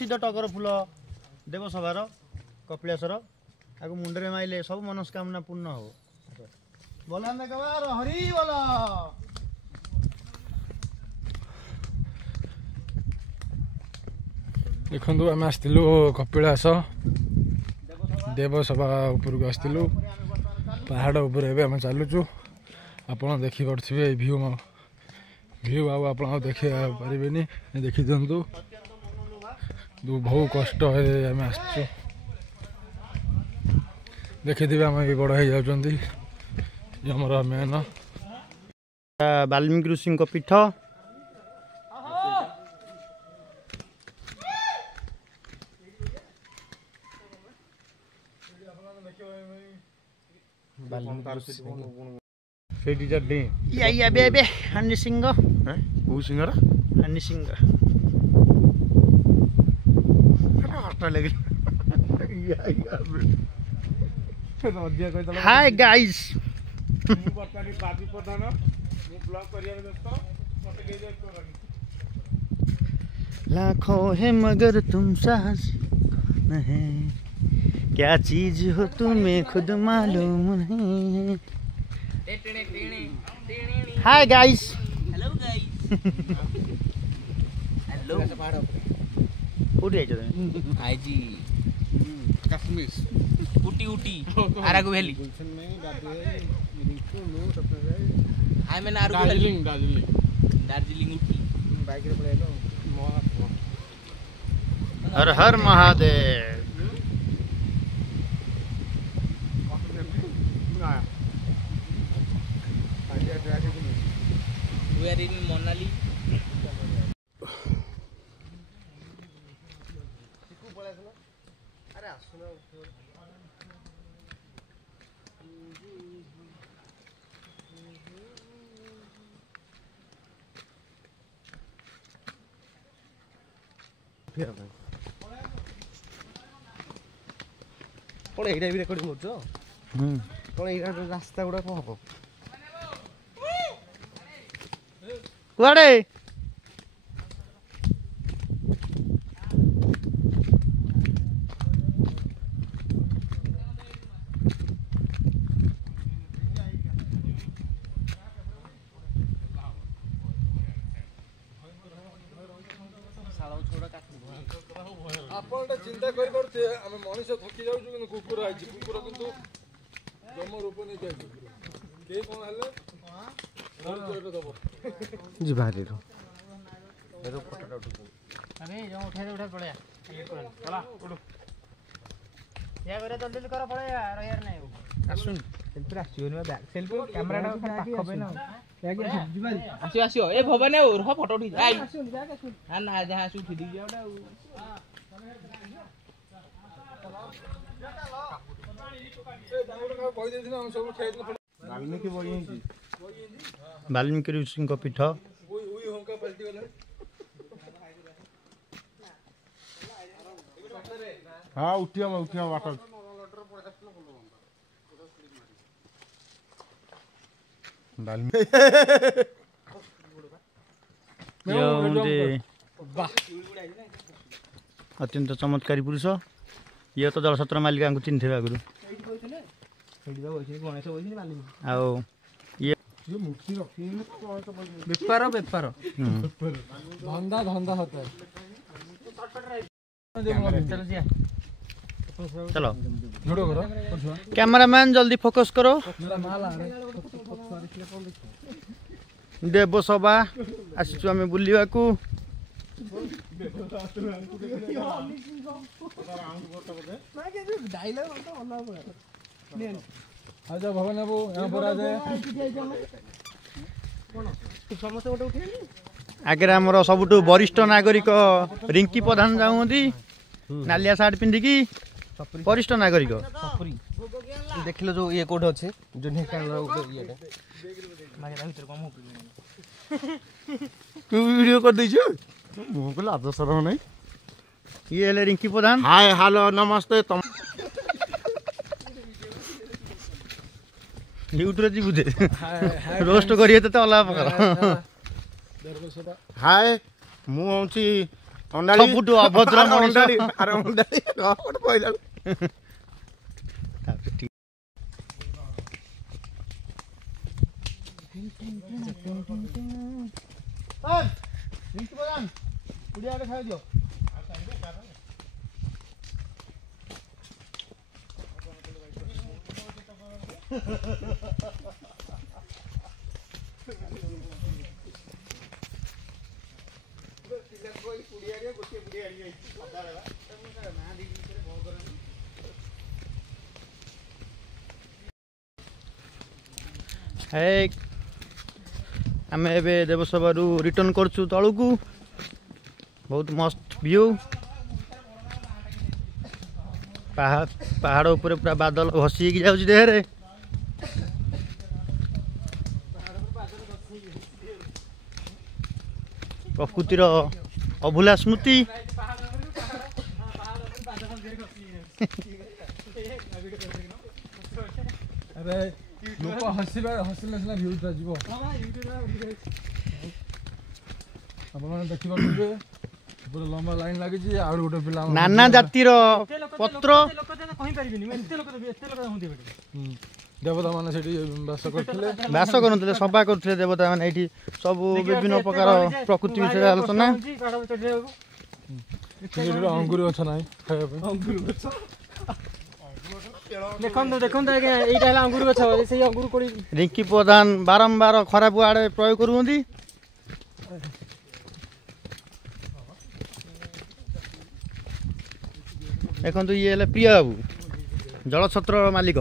प्रसिद्ध टगर फूल देवसभार कपिलासर आगु मुंडरे माइले सब मनस्कामना पूर्ण हो बोला हरि बोला देखु आम आसलु कपिलास देवसभा उपरको आसलु पहाड़ उपर आम चलुचु आप देखिपे भ्यू भ्यू आप देखी पारे देखी दिंतु बहुत कष्ट आम आसचु देखिथे आम भी बड़ हो जाती आमर मेन वाल्मीकि ऋषि पीठ हनी सिंह हनी सिंह हाय गाइस लाखों है मगर तुम सास नहीं क्या चीज हो तुम्हें खुद मालूम नहीं hi guys hello guys hello उठी आइछ आई जी कश्मीर उटी उटी आराकू वैली आई मैंने आराकू दार्जिलिंग दार्जिलिंग उटी बाइक रे पळेलो हर हर Mahadev We are in Manali. कौन एटा भी रेकर्डिंग करछो कौन एटा रास्ता गुडा को हबो कुआडे आपण चिंता करि करते हम मनुष्य थकी जाउ कि कुकुर आइछि कुकुर किंतु जम रूप नै जाय के कोन हले जी बाहरी रो अरे जो उठा पड़े चला उड़ या करे जल्दी कर पड़े यार नहीं आसुन सेल्फी आसियो न बैक सेल्फी कैमरा ना पाख पे ना आसियो आसियो ए भवानी और फोटो उठी आई हां ना जहां से उठी दी जाओडा वाल्मीकि ऋषि पीठ हाँ उठिया वाटर अत्यंत चमत्कारी पुरुष ये तो जलछत्र मालिका को चिन्ह थे आगु आओ ये बेपार बेपार धंधा धंधा होता है चलो कैमरामैन जल्दी फोकस करो देवसभा आसु आम बुलवा को आजा भवन बाबू यहाँ पर आ जाए आगे आमर सबुठ वरिष्ठ नागरिक रिंकी प्रधान जाऊँगी नालिया सार्ट पिंधिकी वरिष्ठ नागरिक देख लो जो ये कोड अच्छे जो नहीं कर रहा ये तू वीडियो कर दीजिए मुझे को लाज शरम नहीं ये हेले रिंकी प्रधान हाय हेलो नमस्ते तुम यूट्यूब जी बुझे रोस्ट करिए तो अलग प्रकार हाय मु होची ସବୁଠୁ ଅଭଦ୍ର ମଣିଷ। ଆରେ ଅଣ୍ଡାଳି ଗୋଟେ କହିଲା आम ए देवसभा रिटर्न करछु तलू को बहुत मस्त व्यू पहाड़ ऊपर पूरा बादल घसी जाऊँ देहरे प्रकृतिर अभूला स्मृति अरे लोक हसिले सिना भ्यूटा जीव आपने देखिए पूरा लंबा लाइन लगी आउ गोटे पिला नाना जातिर पत्र देवता मैंने बास करते सभा करते देवता मैंने ये सब विभिन्न प्रकार प्रकृति विषय आलोचना अंगूर गछ ना अंगूर गछ अंगूर कोड़ी रिंकी प्रधान बारंबार खराब आड़े प्रयोग करुँच देखो ये प्रिय बाबू जलछत्र मालिक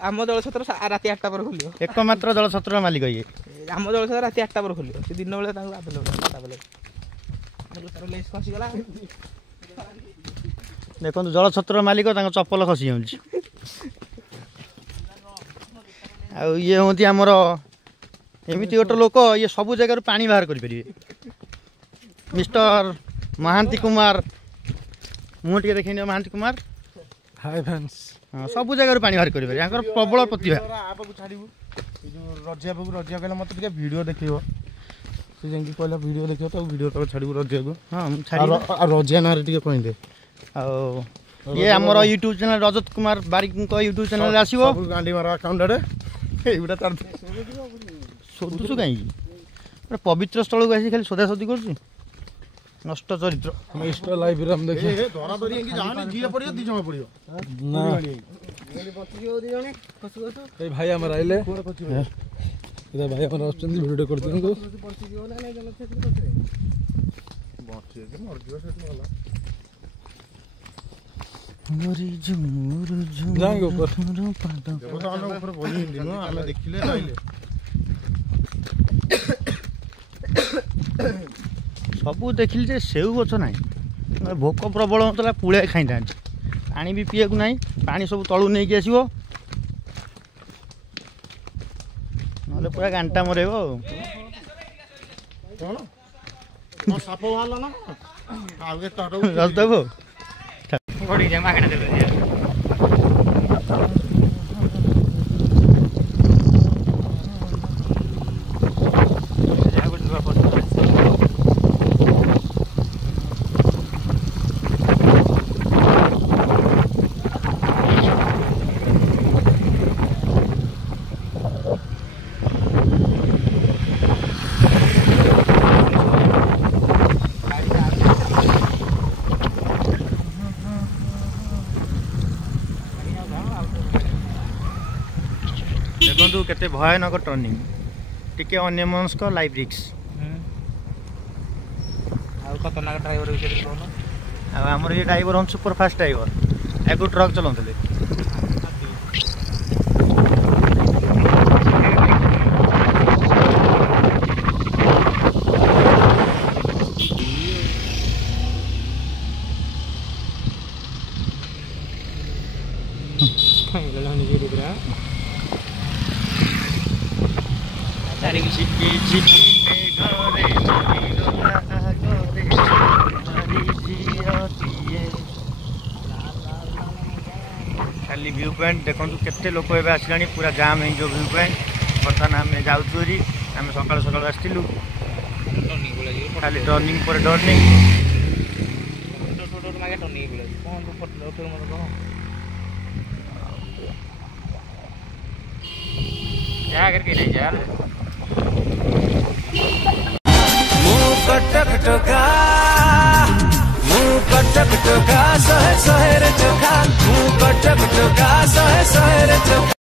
आम जलछत्र राति 8टा पर खोल एकमात्र जलछत्र मालिक ये आम जलछत्र राति 8टा पर खोल दिन बेले देखो जलछत्र मालिक चप्पल खसी जाऊँच ये हूँ आमर एमती गोटे लोक ये सब जगह पानी बाहर करें मिस्टर महांती कुमार मुँह टे देखे महांती कुमार हाय फ्रेंड्स हाँ सब जगह पानी बाहर करें प्रबल प्रतिभा रजिया पाक रजिया कहला मत वीडियो देखियो से जेंकी कहला वीडियो देखियो तो वीडियो तो छाड़ू रजिया को हाँ छाड़ी रजिया ना रे कहदे ये आमर यूट्यूब चैनल रजत कुमार बारिक यूट्यूब चैनल आसो गांडी मार अकाउंट एटा तार शोधुछु कहीं पवित्र स्थल को आसी खाली सोधासोधी कर नष्ट चरित्र हम इष्ट लाइव रे हम देखिए धरा धरी एंकी जाने जीए पड़ियो दी जमा पड़ियो ना ए भाई हमर आइले इधर भाई हमर आछन वीडियो कर दियो को बच्चे के मर जियो सेट वाला मोरी झुमुर झुमुर जाएंगे ऊपर देखो तो हम ऊपर बोली हिंदी नो हमें देखिले आइले सबू देखिल जे सेउ गछ ना भोक प्रबल होता पुलिया खाई था पानी भी पीया ना पानी सब तलू नहीं कि आसो ना पूरा गांटा मरेब कौन साप वाला ना आगे तो रजदेव देखु केते भयानक टर्निंग टिके अन्यमनस्क लाइफ रिक्स खतरनाक ड्राइवर विषय कहून आमर ये ड्राइवर हम सुपरफास्ट ड्राइवर एगो ट्रक चलाते खाली व्यू पॉइंट देखो केते लोक एबे आसलानी पूरा जाम है जो व्यू पॉइंट बर्तमान आम जाऊरी आम सकाल सकाल आसलु खाली टर्निंग पर टर्निंग क्या करके नहीं यार कटक टोका सहे सहे रे चोखा कटक टोका सहे सहे रे चोखा।